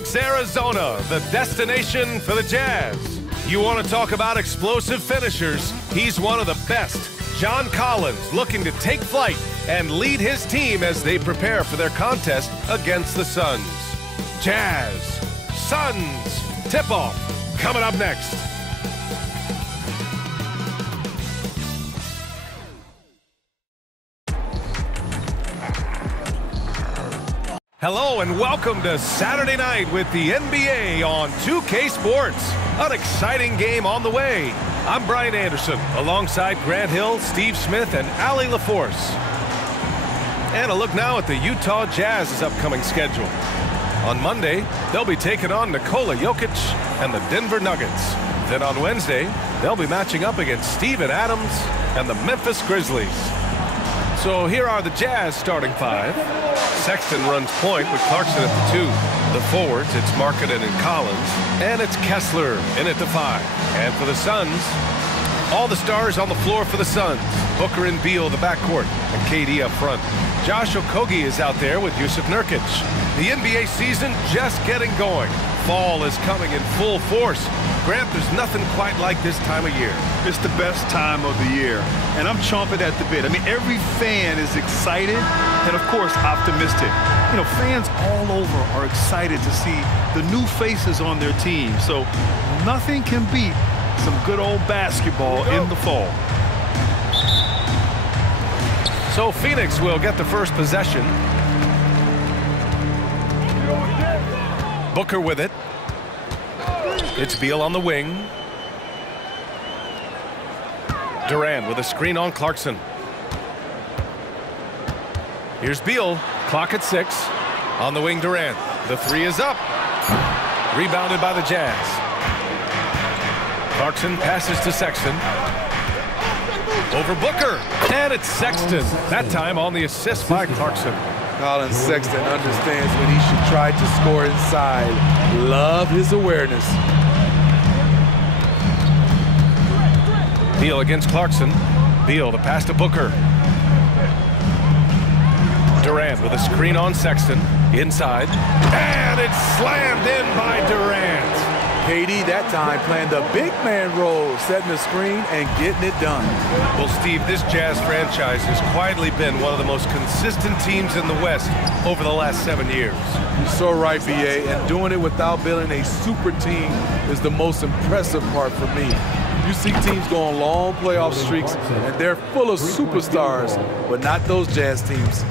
Phoenix, Arizona, the destination for the Jazz. You want to talk about explosive finishers? He's one of the best. John Collins looking to take flight and lead his team as they prepare for their contest against the Suns. Jazz, Suns, tip-off coming up next. Hello and welcome to Saturday night with the NBA on 2K Sports. An exciting game on the way. I'm Brian Anderson alongside Grant Hill, Steve Smith, and Allie LaForce. And a look now at the Utah Jazz's upcoming schedule. On Monday, they'll be taking on Nikola Jokic and the Denver Nuggets. Then on Wednesday, they'll be matching up against Steven Adams and the Memphis Grizzlies. So here are the Jazz starting five. Sexton runs point with Clarkson at the 2. The forwards, it's Markkanen and Collins. And it's Kessler in at the 5. And for the Suns, all the stars on the floor for the Suns. Booker and Beal, the backcourt, and KD up front. Josh Okogie is out there with Jusuf Nurkic. The NBA season just getting going. Fall is coming in full force. Grant, there's nothing quite like this time of year. It's the best time of the year, and I'm chomping at the bit. I mean, every fan is excited and, of course, optimistic. You know, fans all over are excited to see the new faces on their team. So nothing can beat some good old basketball in the fall. So Phoenix will get the first possession. Booker with it. It's Beal on the wing. Durant with a screen on Clarkson. Here's Beal. Clock at 6. On the wing, Durant. The 3 is up. Rebounded by the Jazz. Clarkson passes to Sexton. Over Booker. And it's Sexton. That time on the assist by Clarkson. Colin Sexton understands when he should try to score inside. Love his awareness. Beal against Clarkson. Beal, the pass to Booker. Durant with a screen on Sexton. Inside. And it's slammed in by Durant. KD that time playing the big man role, setting the screen and getting it done. Well, Steve, this Jazz franchise has quietly been one of the most consistent teams in the West over the last 7 years. You're so right, BA, and doing it without building a super team is the most impressive part for me. You see teams go on long playoff streaks, and they're full of superstars, but not those Jazz teams.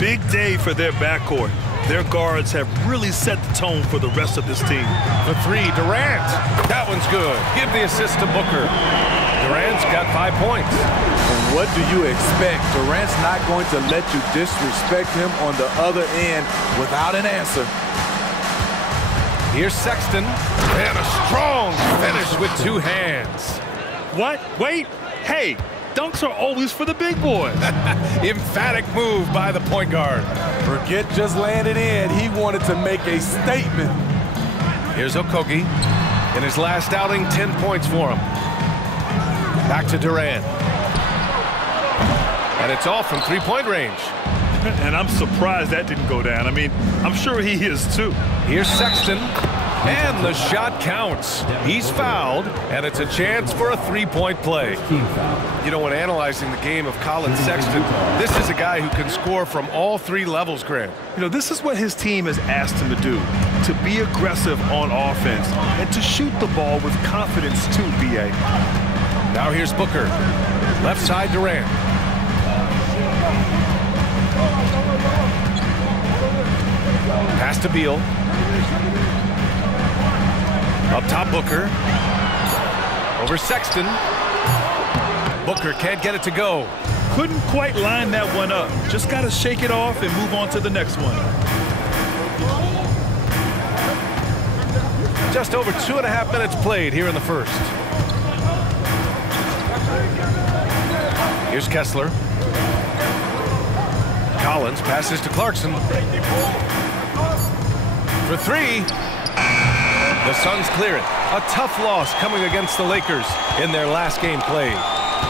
Big day for their backcourt. Their guards have really set the tone for the rest of this team. The 3, Durant. That one's good. Give the assist to Booker. Durant's got 5 points. And what do you expect? Durant's not going to let you disrespect him on the other end without an answer. Here's Sexton. And a strong finish with 2 hands. What? Wait. Hey, dunks are always for the big boys. Emphatic move by the point guard. Forget just laying it in. He wanted to make a statement. Here's Okogie. In his last outing, 10 points for him. Back to Durant. And it's all from 3-point range. And I'm surprised that didn't go down. I mean, I'm sure he is too. Here's Sexton. And the shot counts. He's fouled, and it's a chance for a 3-point play. You know, when analyzing the game of Colin Sexton, this is a guy who can score from all 3 levels, Grant. You know, this is what his team has asked him to do, to be aggressive on offense and to shoot the ball with confidence too, B.A. Now here's Booker. Left side, Durant. Pass to Beal. Up top, Booker. Over Sexton. Booker can't get it to go. Couldn't quite line that one up. Just got to shake it off and move on to the next one. Just over 2.5 minutes played here in the first. Here's Kessler. Collins passes to Clarkson. For 3. The Suns clear it. A tough loss coming against the Lakers in their last game played.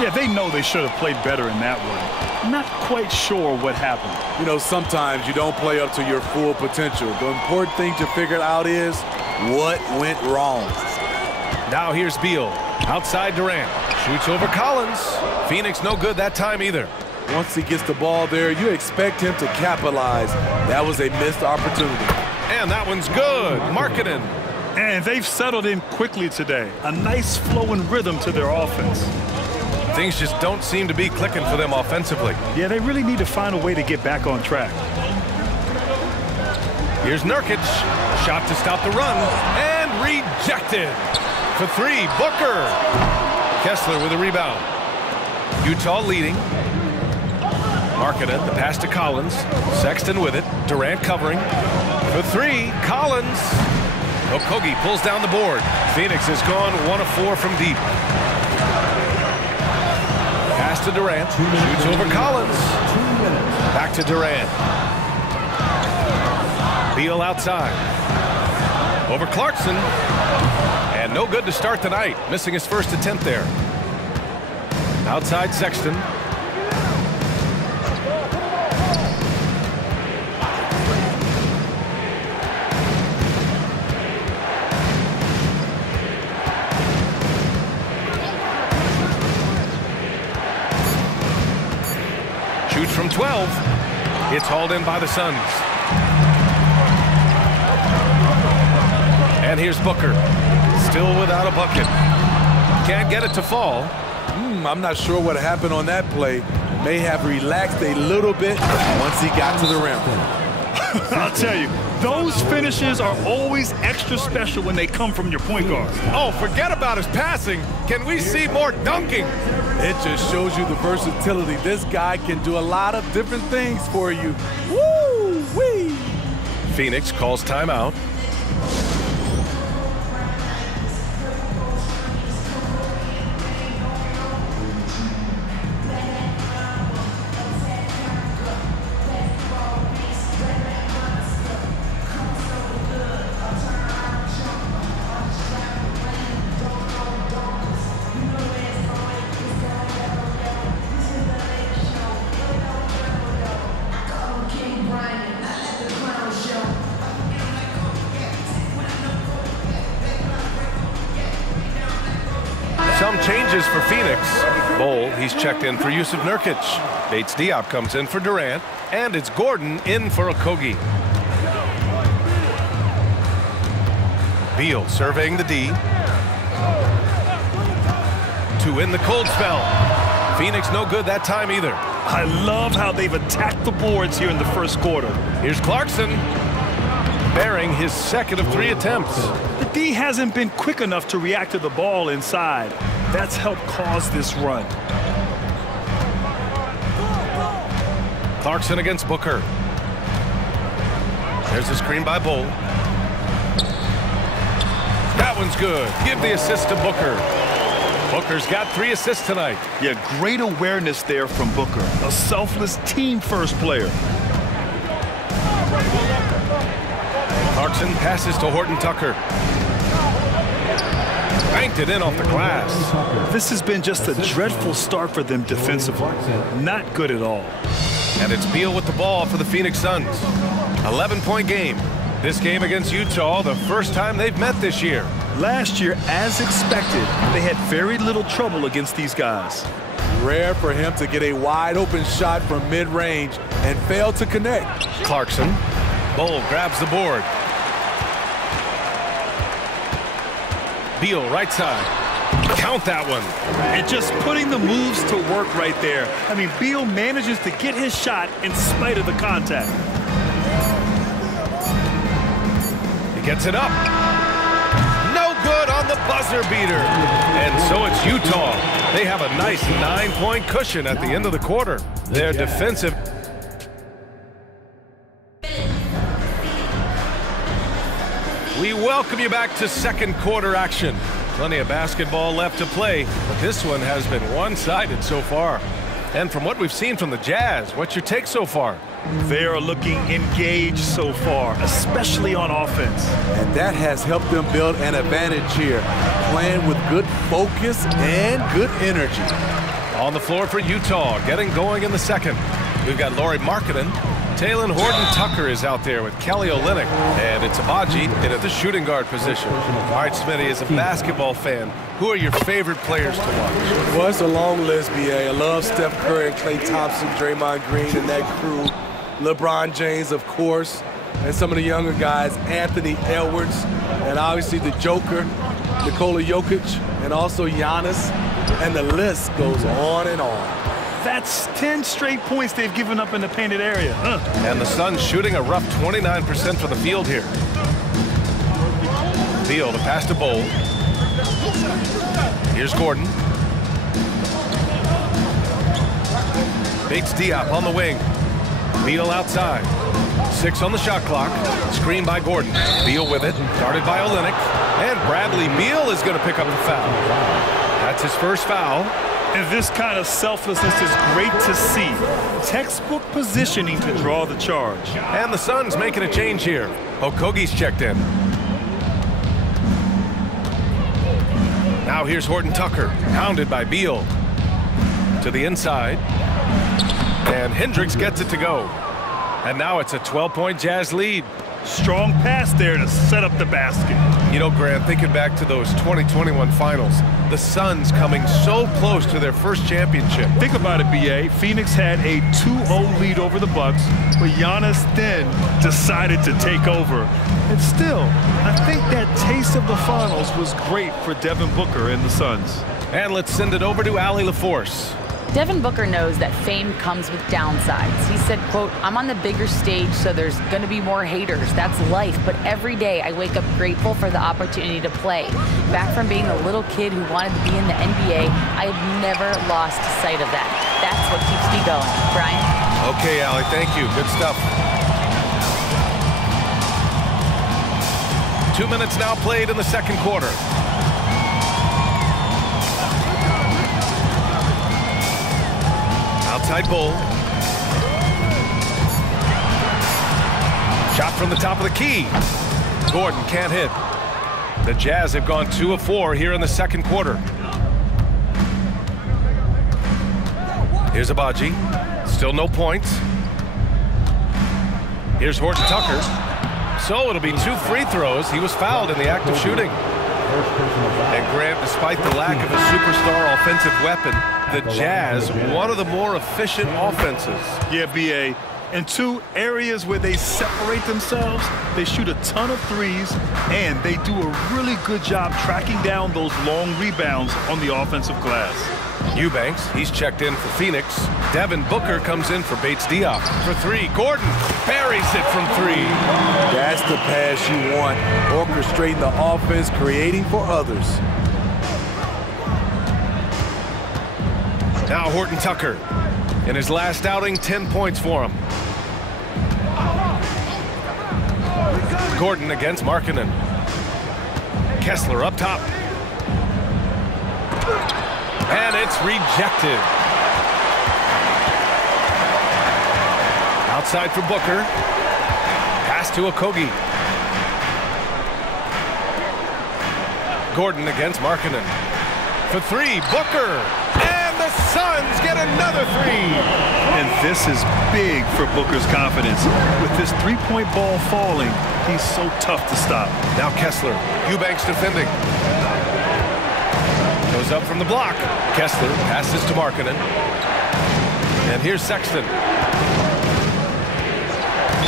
Yeah, they know they should have played better in that one. Not quite sure what happened. You know, sometimes you don't play up to your full potential. The important thing to figure out is what went wrong. Now here's Beal. Outside Durant. Shoots over Collins. Phoenix no good that time either. Once he gets the ball there, you expect him to capitalize. That was a missed opportunity. And that one's good. Markkanen. And they've settled in quickly today. A nice flowing rhythm to their offense. Things just don't seem to be clicking for them offensively. Yeah, they really need to find a way to get back on track. Here's Nurkic. Shot to stop the run. And rejected. For three, Booker. Kessler with a rebound. Utah leading. Markkanen, the pass to Collins. Sexton with it. Durant covering. For three, Collins. Okogie pulls down the board. Phoenix has gone 1 of 4 from deep. Pass to Durant. Shoots over Collins. Back to Durant. Beal outside. Over Clarkson. And no good to start the night. Missing his first attempt there. Outside Sexton. Shoots from 12. It's hauled in by the Suns. And here's Booker. Still without a bucket. Can't get it to fall. I'm not sure what happened on that play. May have relaxed a little bit once he got to the rim. I'll tell you, those finishes are always extra special when they come from your point guard. Oh, forget about his passing. Can we see more dunking? It just shows you the versatility. This guy can do a lot of different things for you. Woo-wee! Phoenix calls timeout. Some changes for Phoenix. Bol, he's checked in for Jusuf Nurkic. Bates Diop comes in for Durant. And it's Gordon in for Okogie. Beal surveying the D. 2 in the cold spell. Phoenix no good that time either. I love how they've attacked the boards here in the first quarter. Here's Clarkson. Bearing his second of 3 attempts. The D hasn't been quick enough to react to the ball inside. That's helped cause this run. Clarkson against Booker. There's a screen by Bol. That one's good. Give the assist to Booker. Booker's got 3 assists tonight. Yeah, great awareness there from Booker. A selfless team-first player. Clarkson passes to Horton Tucker. Banked it in off the glass. This has been just a dreadful start for them defensively. Not good at all. And it's Beal with the ball for the Phoenix Suns. 11-point game. This game against Utah, the first time they've met this year. Last year, as expected, they had very little trouble against these guys. Rare for him to get a wide open shot from mid-range and fail to connect. Clarkson. Bol grabs the board. Beal right side. Count that one. And just putting the moves to work right there. I mean, Beal manages to get his shot in spite of the contact. He gets it up. No good on the buzzer beater. And so it's Utah. They have a nice 9-point cushion at the end of the quarter. Their defensive. We welcome you back to second quarter action. Plenty of basketball left to play, but this one has been one-sided so far. And from what we've seen from the Jazz, what's your take so far? They are looking engaged so far, especially on offense. And that has helped them build an advantage here, playing with good focus and good energy. On the floor for Utah, getting going in the second. We've got Lauri Markkanen. Talen Horton-Tucker is out there with Kelly Olynyk. And it's Agbaji in at the shooting guard position. All right, Smitty, as a basketball fan, who are your favorite players to watch? Well, it's a long list, B.A. I love Steph Curry and Klay Thompson, Draymond Green and that crew. LeBron James, of course. And some of the younger guys, Anthony Edwards. And obviously the Joker, Nikola Jokic. And also Giannis. And the list goes on and on. That's 10 straight points they've given up in the painted area. And the Suns shooting a rough 29% from the field here. Beal, the pass to Bol. Here's Gordon. Bates Diop on the wing. Beal outside. 6 on the shot clock. Screen by Gordon. Beal with it. Guarded by Olynyk. And Bradley Beal is going to pick up the foul. That's his first foul. And this kind of selflessness is great to see. Textbook positioning to draw the charge. And the Suns making a change here. Okogie's checked in. Now here's Horton-Tucker, hounded by Beal. To the inside. And Hendricks gets it to go. And now it's a 12-point Jazz lead. Strong pass there to set up the basket. You know, Grant, thinking back to those 2021 finals, the Suns coming so close to their first championship. Think about it, B.A. Phoenix had a 2-0 lead over the Bucks, but Giannis then decided to take over. And still, I think that taste of the finals was great for Devin Booker and the Suns. And let's send it over to Allie LaForce. Devin Booker knows that fame comes with downsides. He said, quote, "I'm on the bigger stage, so there's going to be more haters. That's life. But every day I wake up grateful for the opportunity to play. Back from being a little kid who wanted to be in the NBA, I have never lost sight of that. That's what keeps me going." Brian? Okay, Allie, thank you. Good stuff. 2 minutes now played in the second quarter. Outside Bol. Shot from the top of the key. Gordon can't hit. The Jazz have gone 2 of 4 here in the second quarter. Here's Agbaji. Still no points. Here's Horton-Tucker. So it'll be 2 free throws. He was fouled in the act of shooting. And Grant, despite the lack of a superstar offensive weapon, the Jazz, one of the more efficient offenses. Yeah, B.A. In 2 areas where they separate themselves, they shoot a ton of threes, and they do a really good job tracking down those long rebounds on the offensive glass. Eubanks, he's checked in for Phoenix. Devin Booker comes in for Bates Diop. For 3, Gordon buries it from 3. That's the pass you want. Orchestrating the offense, creating for others. Now Horton-Tucker. In his last outing, 10 points for him. Gordon against Markkanen. Kessler up top. And it's rejected. Outside for Booker. Pass to Okogie. Gordon against Markkanen. For 3, Booker. And the Suns get another 3. And this is big for Booker's confidence. With this three-point ball falling, he's so tough to stop. Now Kessler. Eubanks defending. Goes up from the block. Kessler passes to Markkanen. And here's Sexton.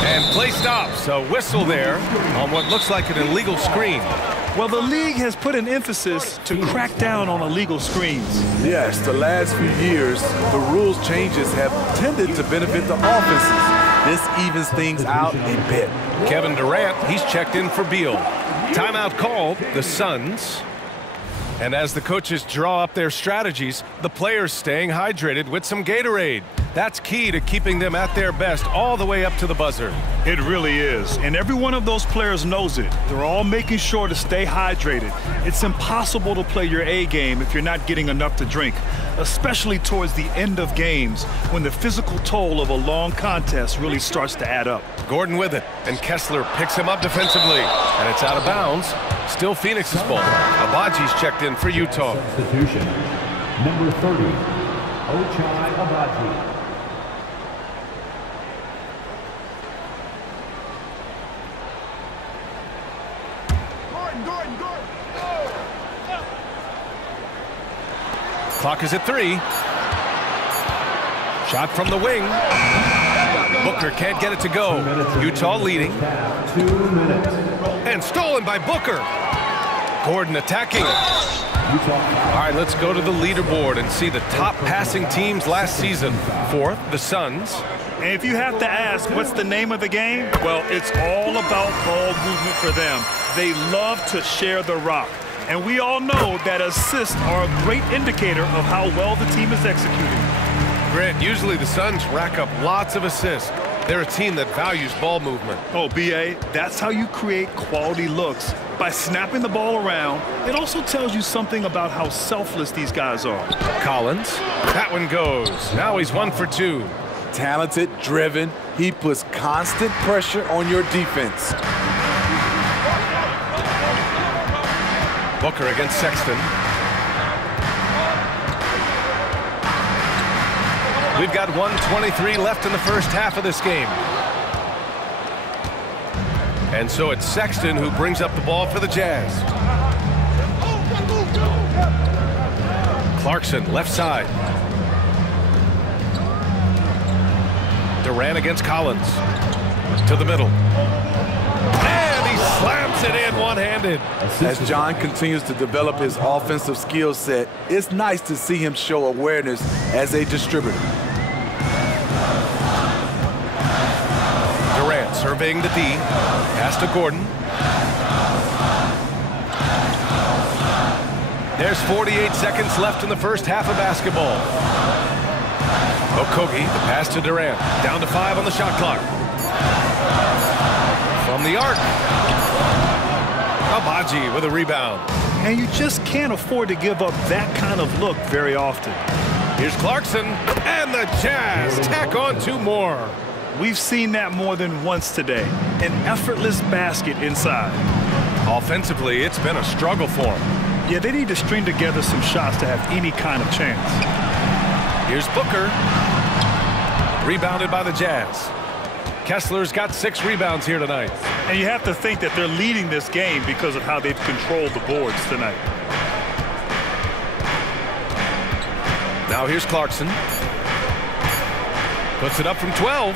And play stops. A whistle there on what looks like an illegal screen. Well, the league has put an emphasis to crack down on illegal screens. Yes, the last few years, the rules changes have tended to benefit the offenses. This evens things out a bit. Kevin Durant, he's checked in for Beal. Timeout called, the Suns. And as the coaches draw up their strategies, the players staying hydrated with some Gatorade. That's key to keeping them at their best all the way up to the buzzer. It really is. And every one of those players knows it. They're all making sure to stay hydrated. It's impossible to play your A game if you're not getting enough to drink, especially towards the end of games when the physical toll of a long contest really starts to add up. Gordon with it, and Kessler picks him up defensively. And it's out of bounds. Still Phoenix's ball. Agbaji's checked in for Utah. Substitution. Number 30, Ochai Agbaji. Clock is at 3. Shot from the wing. Booker can't get it to go. Utah leading. 2 minutes. And stolen by Booker. Gordon attacking. All right, let's go to the leaderboard and see the top passing teams last season. Fourth, the Suns. And if you have to ask what's the name of the game, well, it's all about ball movement for them. They love to share the rock. And we all know that assists are a great indicator of how well the team is executing. Grant, usually the Suns rack up lots of assists. They're a team that values ball movement. Oh, B.A., that's how you create quality looks. By snapping the ball around, it also tells you something about how selfless these guys are. Collins, that one goes. Now he's 1 for 2. Talented, driven. He puts constant pressure on your defense. Booker against Sexton. We've got 1:23 left in the first half of this game. And so it's Sexton who brings up the ball for the Jazz. Clarkson, left side. Durant against Collins. To the middle. And he slams it in one-handed. As John continues to develop his offensive skill set, it's nice to see him show awareness as a distributor. Durant surveying the D. Pass to Gordon. There's 48 seconds left in the first half of basketball. Okogie, the pass to Durant. Down to 5 on the shot clock. From the arc. Agbaji with a rebound. And you just can't afford to give up that kind of look very often. Here's Clarkson, and the Jazz tack on 2 more. We've seen that more than once today. An effortless basket inside. Offensively, it's been a struggle for them. Yeah, they need to string together some shots to have any kind of chance. Here's Booker. Rebounded by the Jazz. Kessler's got 6 rebounds here tonight. And you have to think that they're leading this game because of how they've controlled the boards tonight. Now here's Clarkson. Puts it up from 12.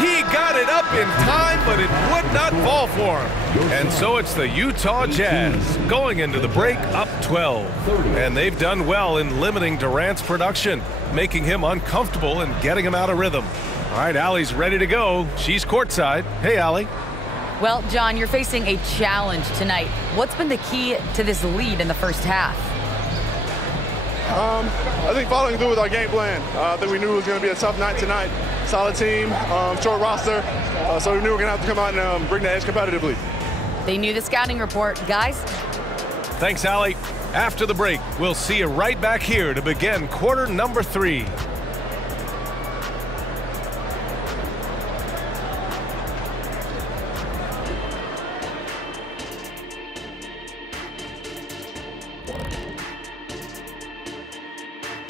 He got it up in time, but it would not fall for him. And so it's the Utah Jazz going into the break up 12. And they've done well in limiting Durant's production, making him uncomfortable and getting him out of rhythm. All right, Allie's ready to go. She's courtside. Hey, Allie. Well, John, you're facing a challenge tonight. What's been the key to this lead in the first half? I think following through with our game plan. I think we knew it was going to be a tough night tonight. Solid team, short roster, so we knew we were going to have to come out and bring the edge competitively. They knew the scouting report. Guys? Thanks, Allie. After the break, we'll see you right back here to begin quarter number 3.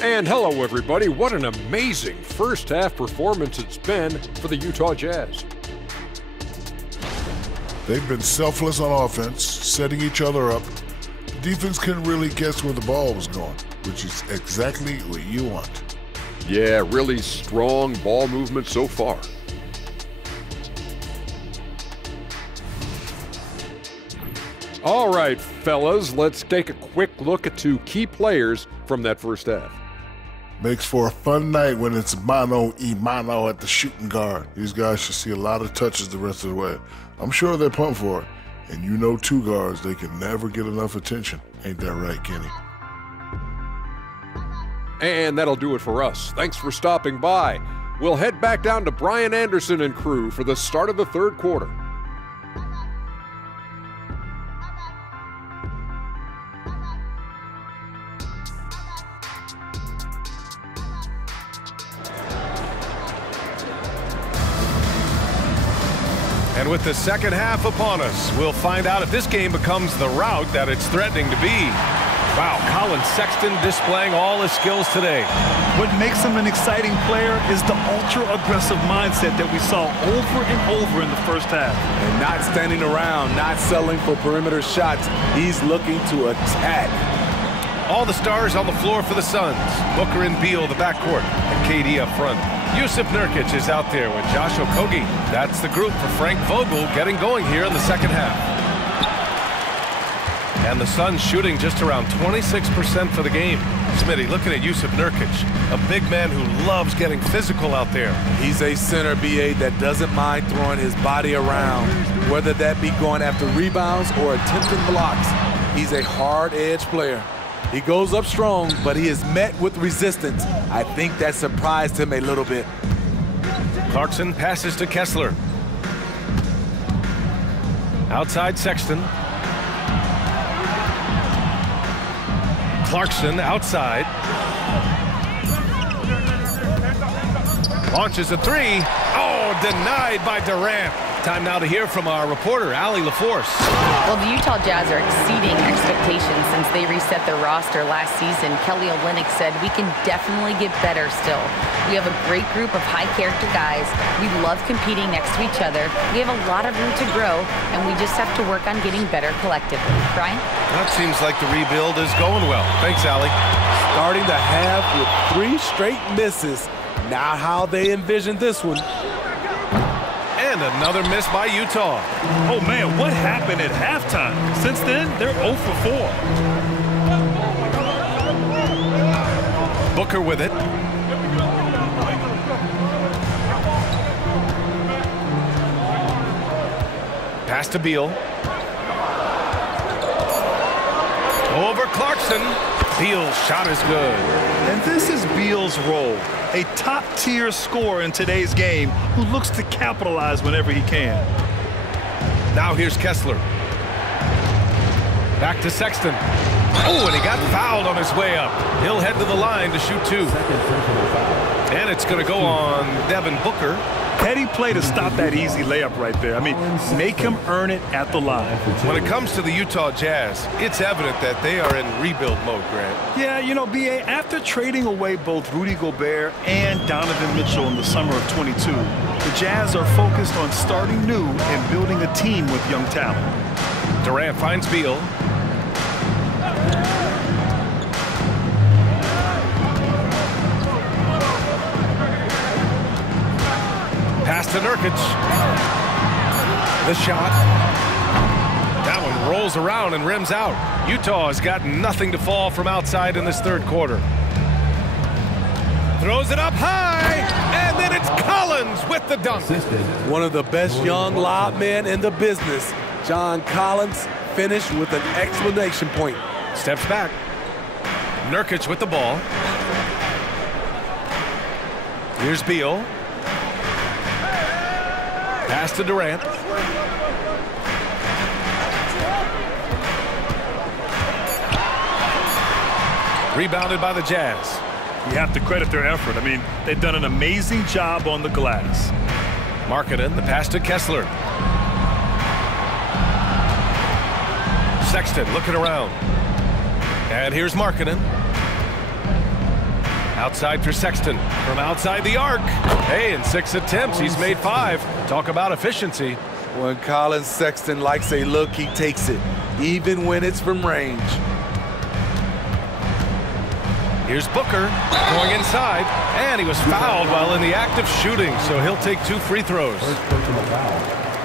And hello, everybody. What an amazing first half performance it's been for the Utah Jazz. They've been selfless on offense, setting each other up. The defense couldn't really guess where the ball was going, which is exactly what you want. Yeah, really strong ball movement so far. All right, fellas, let's take a quick look at 2 key players from that first half. Makes for a fun night when it's mano-a-mano at the shooting guard. These guys should see a lot of touches the rest of the way. I'm sure they're pumped for it. And you know 2 guards, they can never get enough attention. Ain't that right, Kenny? And that'll do it for us. Thanks for stopping by. We'll head back down to Brian Anderson and crew for the start of the third quarter. And with the second half upon us, we'll find out if this game becomes the rout that it's threatening to be. Wow, Colin Sexton displaying all his skills today. What makes him an exciting player is the ultra-aggressive mindset that we saw over and over in the first half. And not standing around, not settling for perimeter shots. He's looking to attack. All the stars on the floor for the Suns. Booker and Beal, the backcourt, and KD up front. Jusuf Nurkic is out there with Josh Okogie. That's the group for Frank Vogel getting going here in the second half. And the Suns shooting just around 26% for the game. Smitty, looking at Jusuf Nurkic, a big man who loves getting physical out there. He's a center, B.A., that doesn't mind throwing his body around, whether that be going after rebounds or attempting blocks. He's a hard-edge player. He goes up strong, but he is met with resistance. I think that surprised him a little bit. Clarkson passes to Kessler. Outside Sexton. Clarkson outside. Launches a three. Oh, denied by Durant. Time now to hear from our reporter, Allie LaForce. Well, the Utah Jazz are exceeding expectations since they reset their roster last season. Kelly Olynyk said, "We can definitely get better still. We have a great group of high-character guys. We love competing next to each other. We have a lot of room to grow, and we just have to work on getting better collectively." Brian? That seems like the rebuild is going well. Thanks, Allie. Starting the half with 3 straight misses. Not how they envisioned this one. And another miss by Utah. Oh, man, what happened at halftime? Since then, they're 0 for 4. Booker with it. Pass to Beal. Over Clarkson. Beal's shot is good. And this is Beal's role. A top-tier scorer in today's game who looks to capitalize whenever he can. Now here's Kessler. Back to Sexton. Oh, and he got fouled on his way up. He'll head to the line to shoot 2. And it's going to go on Devin Booker. Heady play to stop that easy layup right there. I mean, make him earn it at the line. When it comes to the Utah Jazz, it's evident that they are in rebuild mode, Grant. Yeah, you know, B.A., after trading away both Rudy Gobert and Donovan Mitchell in the summer of 22, the Jazz are focused on starting new and building a team with young talent. Durant finds Beal. Pass to Nurkic. The shot. That one rolls around and rims out. Utah has got nothing to fall from outside in this third quarter. Throws it up high, and then it's Collins with the dunk. One of the best young lob men in the business, John Collins, finished with an exclamation point. Steps back. Nurkic with the ball. Here's Beal. Pass to Durant. Rebounded by the Jazz. You have to credit their effort. I mean, they've done an amazing job on the glass. Markkanen, the pass to Kessler. Sexton looking around. And here's Markkanen. Outside for Sexton from outside the arc. Hey, in 6 attempts, he's made 5. Talk about efficiency. When Colin Sexton likes a look, he takes it, even when it's from range. Here's Booker going inside, and he was fouled while in the act of shooting, so he'll take 2 free throws.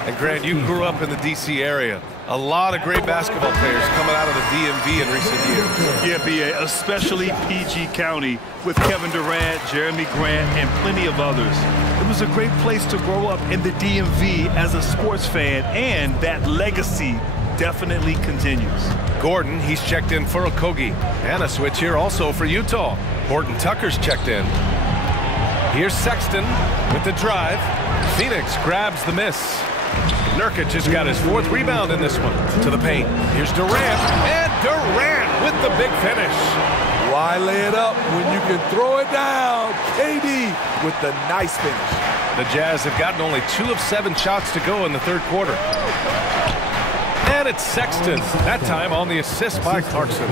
And Grant, you grew up in the D.C. area. A lot of great basketball players coming out of the DMV in recent years. Yeah, B.A., especially PG County with Kevin Durant, Jeremy Grant, and plenty of others. It was a great place to grow up in the DMV as a sports fan, and that legacy definitely continues. Gordon, he's checked in for Okogie. And a switch here also for Utah. Horton Tucker's checked in. Here's Sexton with the drive. Phoenix grabs the miss. Nurkic has got his 4th rebound in this one. To the paint. Here's Durant. And Durant with the big finish. Why lay it up when you can throw it down? KD with the nice finish. The Jazz have gotten only 2 of 7 shots to go in the third quarter. And it's Sexton, that time on the assist by Clarkson.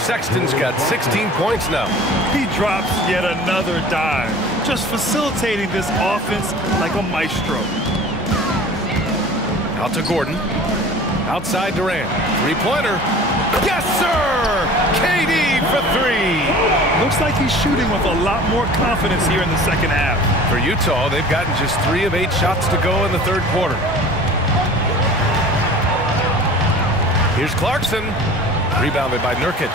Sexton's got 16 points now. He drops yet another dime, just facilitating this offense like a maestro. Out to Gordon. Outside Durant. Three-pointer. Yes, sir! KD for three. Looks like he's shooting with a lot more confidence here in the second half. For Utah, they've gotten just 3 of 8 shots to go in the third quarter. Here's Clarkson. Rebounded by Nurkic.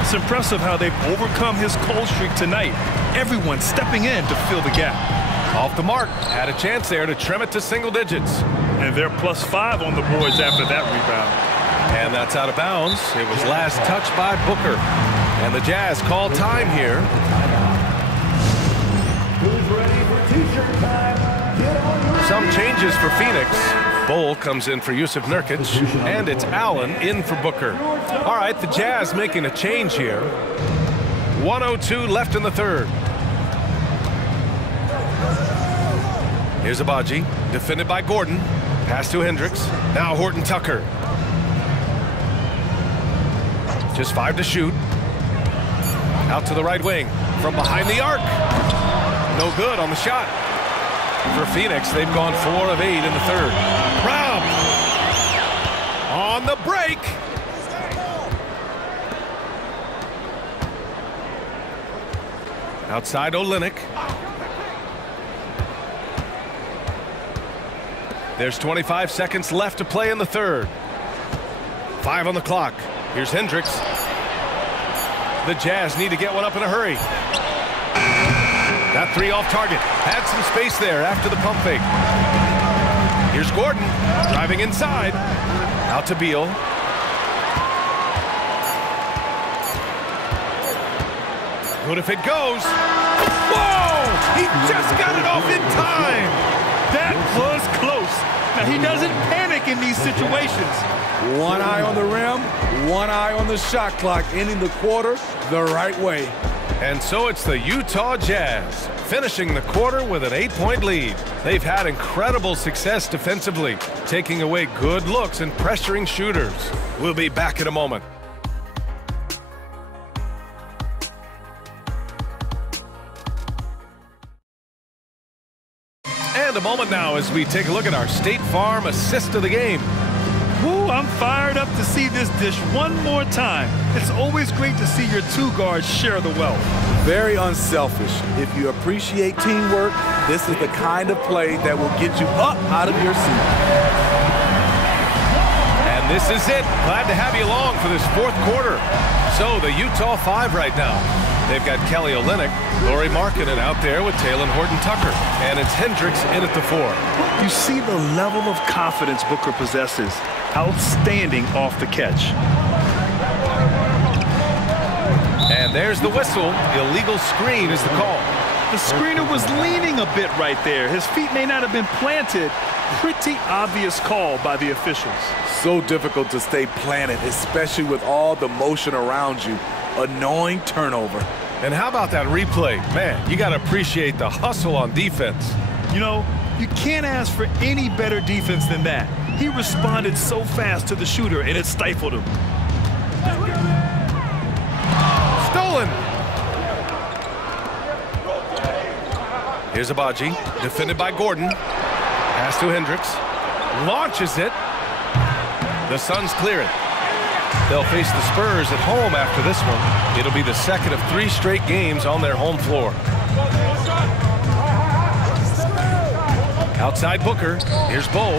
It's impressive how they've overcome his cold streak tonight. Everyone stepping in to fill the gap. Off the mark. Had a chance there to trim it to single digits. And they're +5 on the boards after that rebound. And that's out of bounds. It was last touched by Booker. And the Jazz call time here. Who's ready for t-shirt time? Get on your Some changes for Phoenix. Bol comes in for Yusuf Nurkic, and it's Allen in for Booker. All right, the Jazz making a change here. 1:02 left in the third. Here's Abaji, defended by Gordon. Pass to Hendricks. Now Horton Tucker. Just 5 to shoot. Out to the right wing. From behind the arc. No good on the shot. For Phoenix, they've gone 4 of 8 in the third. Brown on the break. Outside Olynyk. There's 25 seconds left to play in the third. 5 on the clock. Here's Hendricks. The Jazz need to get one up in a hurry. That 3 off target. Had some space there after the pump fake. Here's Gordon driving inside. Out to Beal. Good if it goes. Whoa! He just got it off in time. That was close. Now, he doesn't panic in these situations. One eye on the rim, one eye on the shot clock, ending the quarter the right way. And so it's the Utah Jazz, finishing the quarter with an 8-point lead. They've had incredible success defensively, taking away good looks and pressuring shooters. We'll be back in a moment. And a moment now as we take a look at our State Farm assist of the game. Ooh, I'm fired up to see this dish one more time. It's always great to see your 2 guards share the wealth. Very unselfish. If you appreciate teamwork, this is the kind of play that will get you up out of your seat. And this is it. Glad to have you along for this fourth quarter. So the Utah 5 right now. They've got Kelly Olynyk, Lauri Markkanen out there with Talen Horton-Tucker. And it's Hendricks in at the 4. You see the level of confidence Booker possesses. Outstanding off the catch. And there's the whistle. Illegal screen is the call. The screener was leaning a bit right there. His feet may not have been planted. Pretty obvious call by the officials. So difficult to stay planted, especially with all the motion around you. Annoying turnover. And how about that replay? Man, you got to appreciate the hustle on defense. You know, you can't ask for any better defense than that. He responded so fast to the shooter, and it stifled him. Stolen. Here's Abaji, defended by Gordon. Pass to Hendricks. Launches it. The Suns clear it. They'll face the Spurs at home after this one. It'll be the second of 3 straight games on their home floor. Outside Booker. Here's Bol.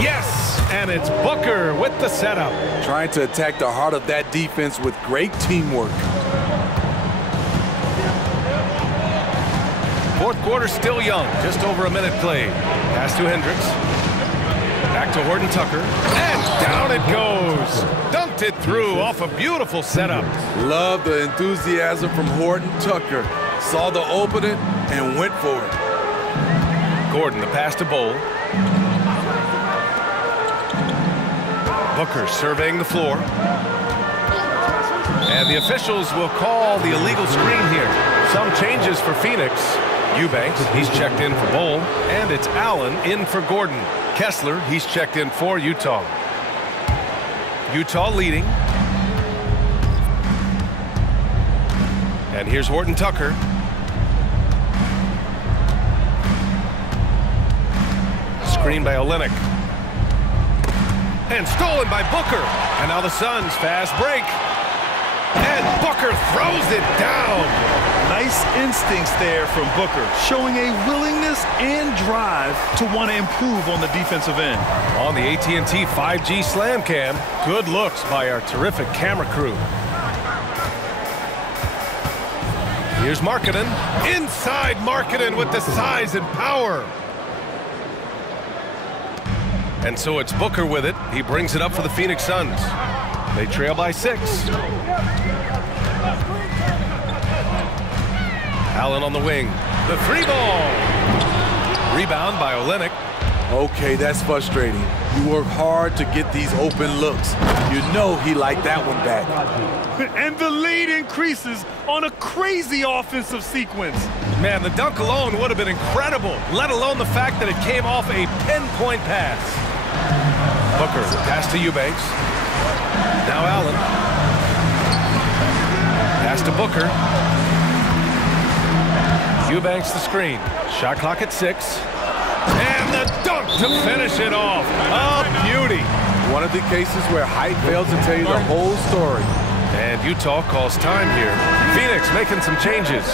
Yes! And it's Booker with the setup. Trying to attack the heart of that defense with great teamwork. Fourth quarter still young. Just over a minute played. Pass to Hendricks. Back to Horton-Tucker. And down it goes. Dunked it through off a beautiful setup. Love the enthusiasm from Horton-Tucker. Saw the opening and went for it. Gordon, the pass to Bol. Booker surveying the floor. And the officials will call the illegal screen here. Some changes for Phoenix. Eubanks, he's checked in for Bol. And it's Allen in for Gordon. Kessler, he's checked in for Utah. Utah leading. And here's Horton Tucker. Screen by Olynyk. And stolen by Booker. And now the Suns fast break. And Booker throws it down. Nice instincts there from Booker, showing a willingness and drive to want to improve on the defensive end. On the AT&T 5G Slam Cam, good looks by our terrific camera crew. Here's Markkanen. Inside Markkanen with the size and power. And so it's Booker with it. He brings it up for the Phoenix Suns. They trail by 6. Allen on the wing. The 3-ball. Rebound by Olynyk. Okay, that's frustrating. You work hard to get these open looks. You know he liked that one back. And the lead increases on a crazy offensive sequence. Man, the dunk alone would have been incredible, let alone the fact that it came off a pinpoint pass. Booker, pass to Eubanks. Now Allen. Pass to Booker. Eubanks the screen. Shot clock at 6. And the dunk to finish it off. A beauty. One of the cases where height fails to tell you the whole story. And Utah calls time here. Phoenix making some changes.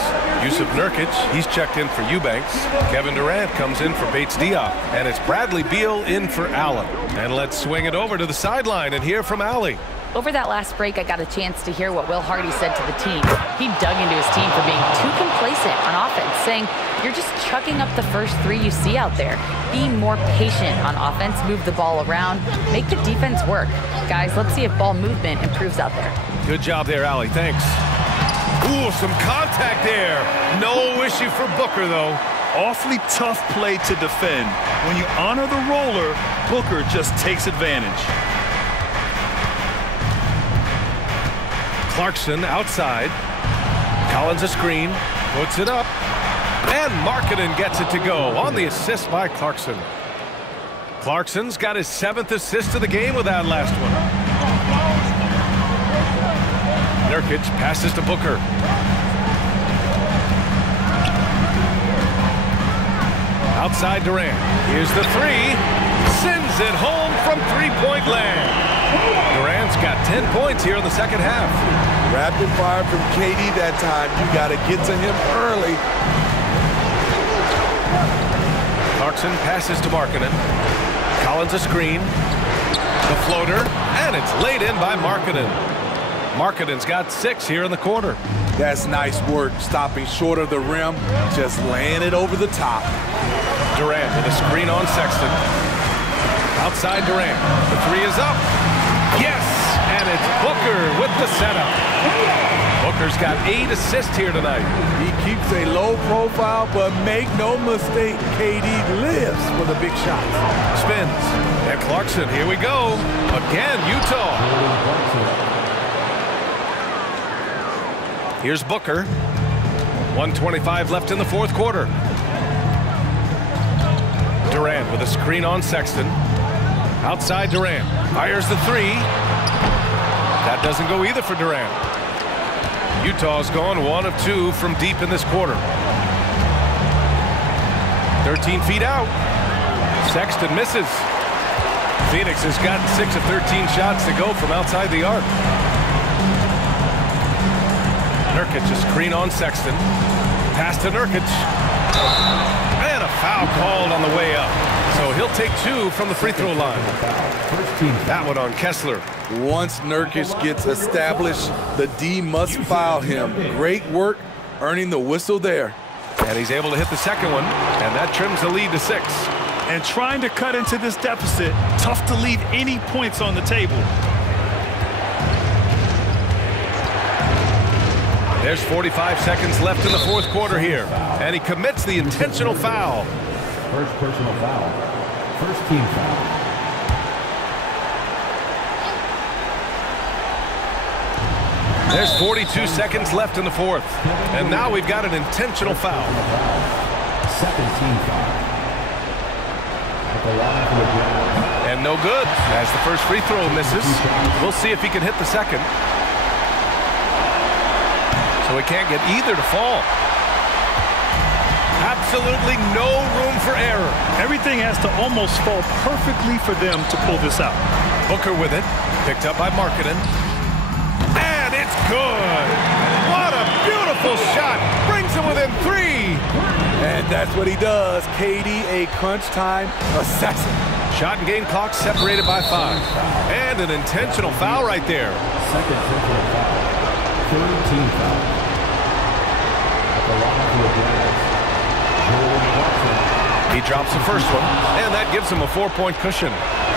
Jusuf Nurkic, he's checked in for Eubanks. Kevin Durant comes in for Bates Diop. And it's Bradley Beal in for Allen. And let's swing it over to the sideline and hear from Allie. Over that last break, I got a chance to hear what Will Hardy said to the team. He dug into his team for being too complacent on offense, saying, you're just chucking up the first 3 you see out there. Be more patient on offense, move the ball around, make the defense work. Guys, let's see if ball movement improves out there. Good job there, Allie. Thanks. Ooh, some contact there. No issue for Booker, though. Awfully tough play to defend. When you honor the roller, Booker just takes advantage. Clarkson outside. Collins a screen. Puts it up. And Markkanen gets it to go on the assist by Clarkson. Clarkson's got his 7th assist of the game with that last one. Nurkic passes to Booker. Outside Durant. Here's the 3. Sends it home from three-point land. Durant's got 10 points here in the second half. Rapid fire from KD that time. You got to get to him early. Clarkson passes to Markkanen. Collins a screen. The floater. And it's laid in by Markkanen. Markkanen's got 6 here in the quarter. That's nice work, stopping short of the rim, just laying it over the top. Durant with a screen on Sexton. Outside Durant. The 3 is up. Yes! And it's Booker with the setup. Booker's got 8 assists here tonight. He keeps a low profile, but make no mistake, KD lives for the big shots. Spins. And Clarkson, here we go. Again, Utah. Here's Booker. 1:25 left in the fourth quarter. Durant with a screen on Sexton. Outside Durant. Fires the 3. That doesn't go either for Durant. Utah's gone 1 of 2 from deep in this quarter. 13 feet out. Sexton misses. Phoenix has gotten 6 of 13 shots to go from outside the arc. Nurkic a screen on Sexton. Pass to Nurkic. And a foul called on the way up. So he'll take 2 from the free throw line. That one on Kessler. Once Nurkic gets established, the D must foul him. Great work earning the whistle there. And he's able to hit the second one, and that trims the lead to 6. And trying to cut into this deficit, tough to leave any points on the table. There's 45 seconds left in the fourth quarter here, and he commits the intentional foul. First personal foul. First team foul. There's 42 seconds left in the fourth, and now we've got an intentional foul. Second team foul. At the line for the ground. And no good, as the first free throw misses. We'll see if he can hit the second. So so he can't get either to fall. Absolutely no room for error. Everything has to almost fall perfectly for them to pull this out. Booker with it. Picked up by Markkanen. And it's good. What a beautiful shot. Brings him within 3. And that's what he does. KD, a crunch time assassin. Shot and game clock separated by 5. And an intentional foul right there. Second intentional foul. 13 foul. At the line for the Jazz, Jordan Clarkson. He drops the first one, and that gives him a 4-point cushion.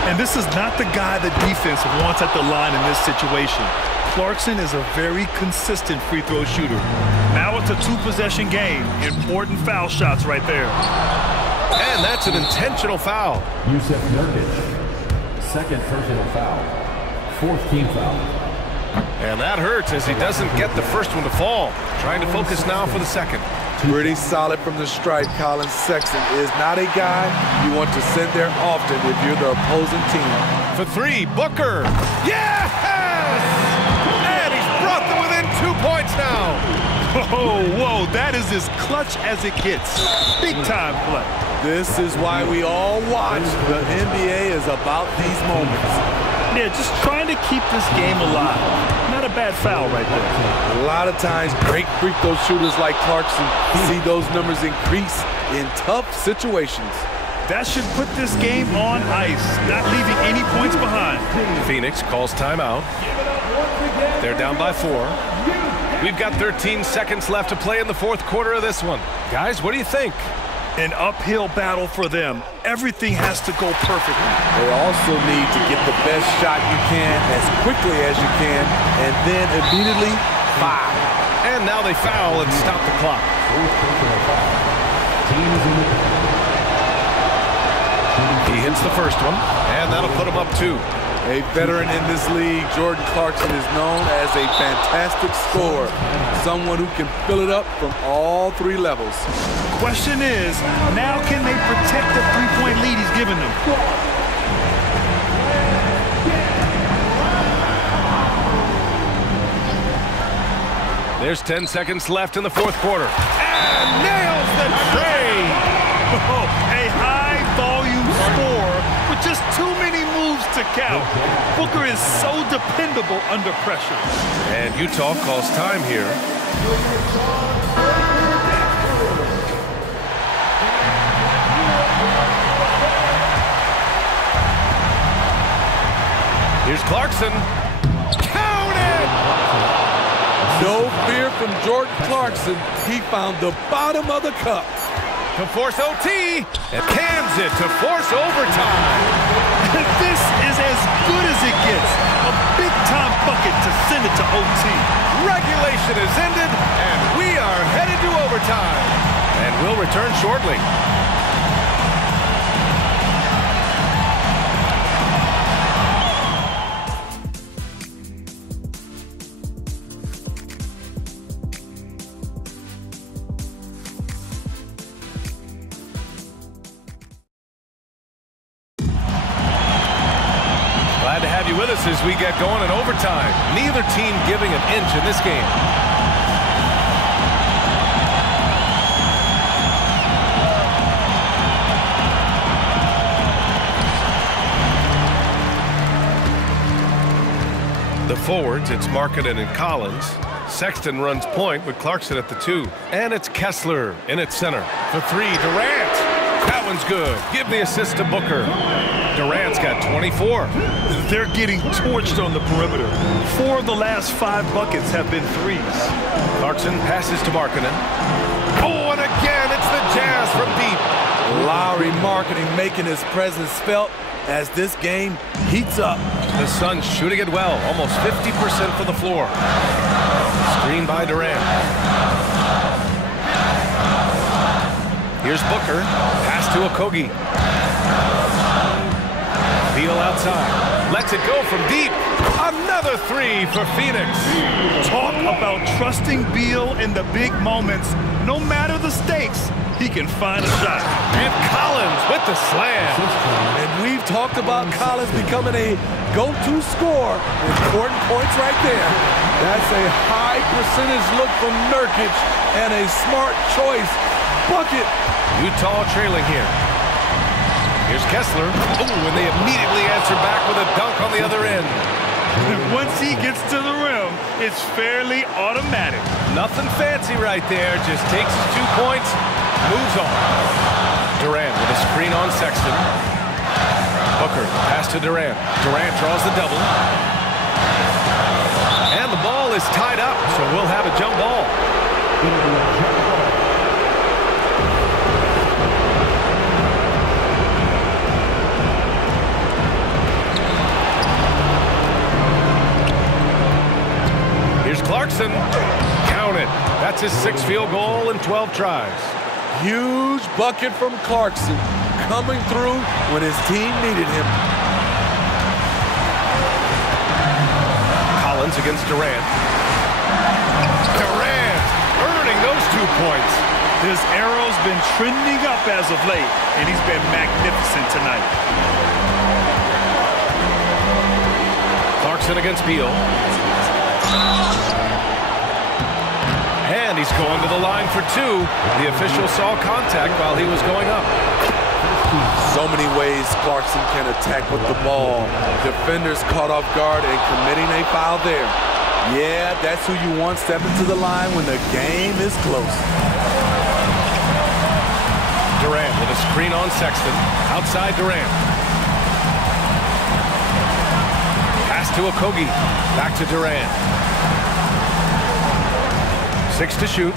And this is not the guy the defense wants at the line in this situation. Clarkson is a very consistent free throw shooter. Now it's a 2-possession game. Important foul shots right there. And that's an intentional foul. Jusuf Nurkic. Second personal foul. 4th team foul. And that hurts as he doesn't get the first one to fall. Trying to focus now for the second. Pretty solid from the stripe. Colin Sexton is not a guy you want to send there often if you're the opposing team. For 3, Booker. Yes! And he's brought them within 2 points now. Whoa, that is as clutch as it gets. Big time play. This is why we all watch. The NBA is about these moments. Yeah, just trying to keep this game alive. Not a bad foul right there. A lot of times, great free throw shooters like Clarkson see those numbers increase in tough situations. That should put this game on ice, not leaving any points behind. Phoenix calls timeout. They're down by 4. We've got 13 seconds left to play in the 4th quarter of this one. Guys, what do you think? An uphill battle for them. Everything has to go perfectly. They also need to get the best shot you can as quickly as you can, and then immediately foul. And now they foul and stop the clock. He hits the first one, and that'll put him up 2. A veteran in this league, Jordan Clarkson is known as a fantastic scorer, someone who can fill it up from all 3 levels. Question is, now can they protect the 3-point lead he's given them? There's 10 seconds left in the 4th quarter. And nails the tray! A high-volume score with just too many moves to count. Booker is so dependable under pressure. And Utah calls time here. Here's Clarkson. Count it! No fear from Jordan Clarkson. He found the bottom of the cup. To force OT, and cans it to force overtime. This is as good as it gets. A big-time bucket to send it to OT. Regulation is ended, and we are headed to overtime. And we'll return shortly. Glad to have you with us as we get going in overtime. Neither team giving an inch in this game. The forwards, it's Markkanen and Collins. Sexton runs point with Clarkson at the 2. And it's Kessler in its center. For 3, Durant. That one's good. Give the assist to Booker. Durant's got 24. They're getting torched on the perimeter. 4 of the last 5 buckets have been threes. Clarkson passes to Markkanen. Oh, and again, it's the Jazz from deep. Lowry Markkanen making his presence felt as this game heats up. The Suns shooting it well, almost 50% from the floor. Screen by Durant. Here's Booker. Pass to Okogie. Beal outside. Lets it go from deep. Another 3 for Phoenix. Talk about trusting Beal in the big moments. No matter the stakes, he can find a shot. And Collins with the slam. And we've talked about Collins becoming a go-to scorer. Important points right there. That's a high percentage look from Nurkic and a smart choice. Bucket. Utah trailing here. Here's Kessler. Oh, and they immediately answer back with a dunk on the other end. Once he gets to the rim, it's fairly automatic. Nothing fancy right there. Just takes his 2 points, moves on. Durant with a screen on Sexton. Booker, pass to Durant. Durant draws the double. And the ball is tied up, so we'll have a jump ball. Here's Clarkson. Count it. That's his 6th field goal in 12 tries. Huge bucket from Clarkson, coming through when his team needed him. Collins against Durant. Durant earning those 2 points. His arrow's been trending up as of late, and he's been magnificent tonight. Clarkson against Beal. And he's going to the line for 2. The official saw contact while he was going up. So many ways Clarkson can attack with the ball. Defenders caught off guard and committing a foul there. Yeah, that's who you want stepping to the line when the game is close. Durant with a screen on Sexton. Outside Durant. Pass to Okogie. Back to Durant. 6 to shoot.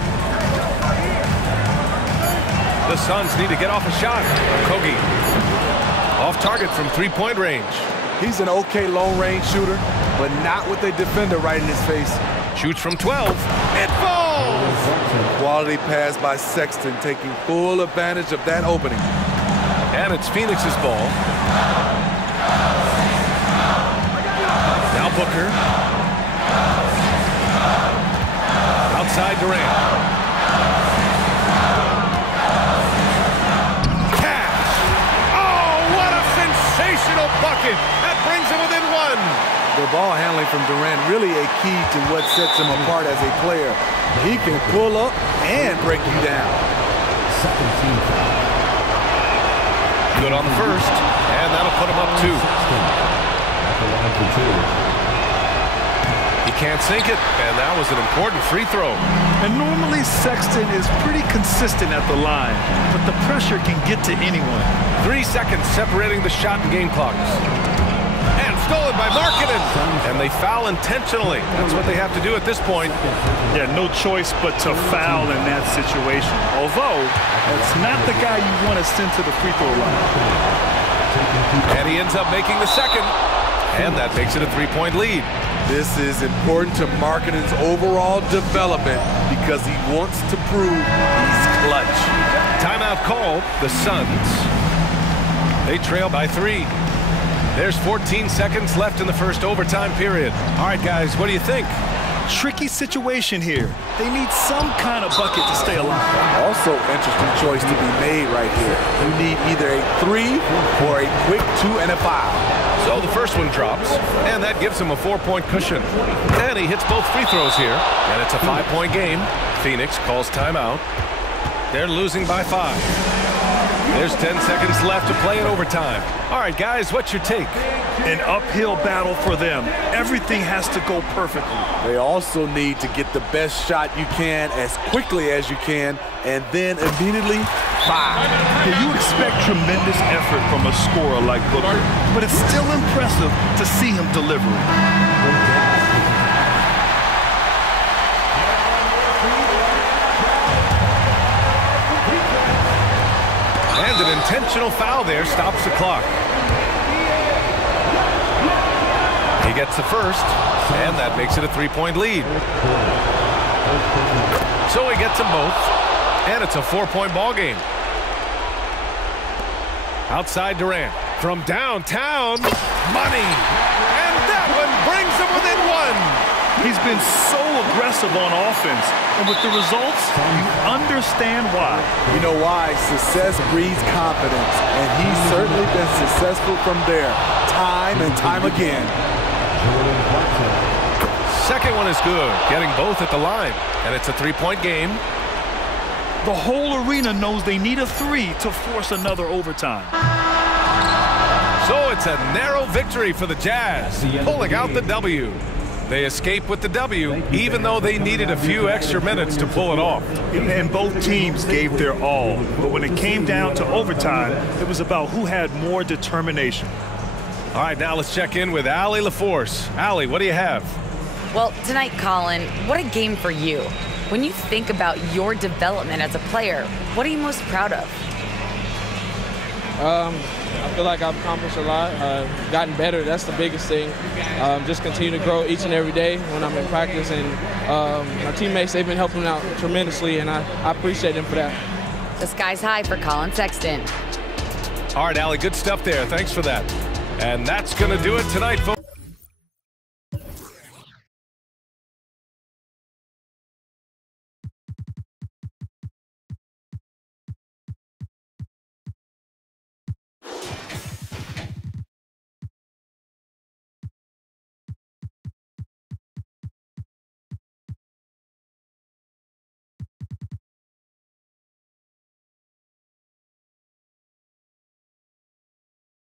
The Suns need to get off a shot. Okogie off target from 3-point range. He's an okay long-range shooter, but not with a defender right in his face. Shoots from 12. It falls! Quality pass by Sexton, taking full advantage of that opening. And it's Phoenix's ball. Now Booker. Outside Durant. Cash! Oh, what a sensational bucket! That brings him within 1. The ball handling from Durant really a key to what sets him apart as a player. He can pull up and break you down. Good on the first, and that'll put him up 2. He can't sink it, and that was an important free throw. And normally Sexton is pretty consistent at the line, but the pressure can get to anyone. 3 seconds separating the shot and game clocks. And stolen by Markkanen. And they foul intentionally. That's what they have to do at this point. Yeah, no choice but to foul in that situation. Although, that's not the guy you want to send to the free throw line. And he ends up making the second. And that makes it a 3-point lead. This is important to Markkanen's overall development because he wants to prove he's clutch. Timeout call, the Suns. They trail by 3. There's 14 seconds left in the first overtime period. All right, guys, what do you think? Tricky situation here. They need some kind of bucket to stay alive. Also, interesting choice to be made right here. You need either a 3 or a quick 2 and a foul. So the first one drops, and that gives him a 4-point cushion. And he hits both free throws here, and it's a 5-point game. Phoenix calls timeout. They're losing by 5. There's 10 seconds left to play in overtime. All right, guys, what's your take? An uphill battle for them. Everything has to go perfectly. They also need to get the best shot you can as quickly as you can, and then immediately foul. Yeah, you expect tremendous effort from a scorer like Booker, but it's still impressive to see him deliver it. And an intentional foul there stops the clock. He gets the first, and that makes it a 3-point lead. So he gets them both, and it's a 4-point ball game. Outside Durant, from downtown, money. And that one brings them within 1. He's been so aggressive on offense, and with the results, you understand why. You know why? Success breeds confidence, and he's certainly been successful from there, time and time again. Second one is good, getting both at the line, and it's a three-point game. The whole arena knows they need a three to force another overtime. So it's a narrow victory for the Jazz, pulling out the W. They escape with the W, even though they needed a few extra minutes to pull it off. And both teams gave their all. But when it came down to overtime, it was about who had more determination. All right, now let's check in with Allie LaForce. Allie, what do you have? Well, tonight, Colin, what a game for you. When you think about your development as a player, what are you most proud of? I feel like I've accomplished a lot, gotten better. That's the biggest thing. Just continue to grow each and every day when I'm in practice. And my teammates, they've been helping out tremendously, and I appreciate them for that. The sky's high for Colin Sexton. All right, Allie, good stuff there. Thanks for that. And that's going to do it tonight, folks.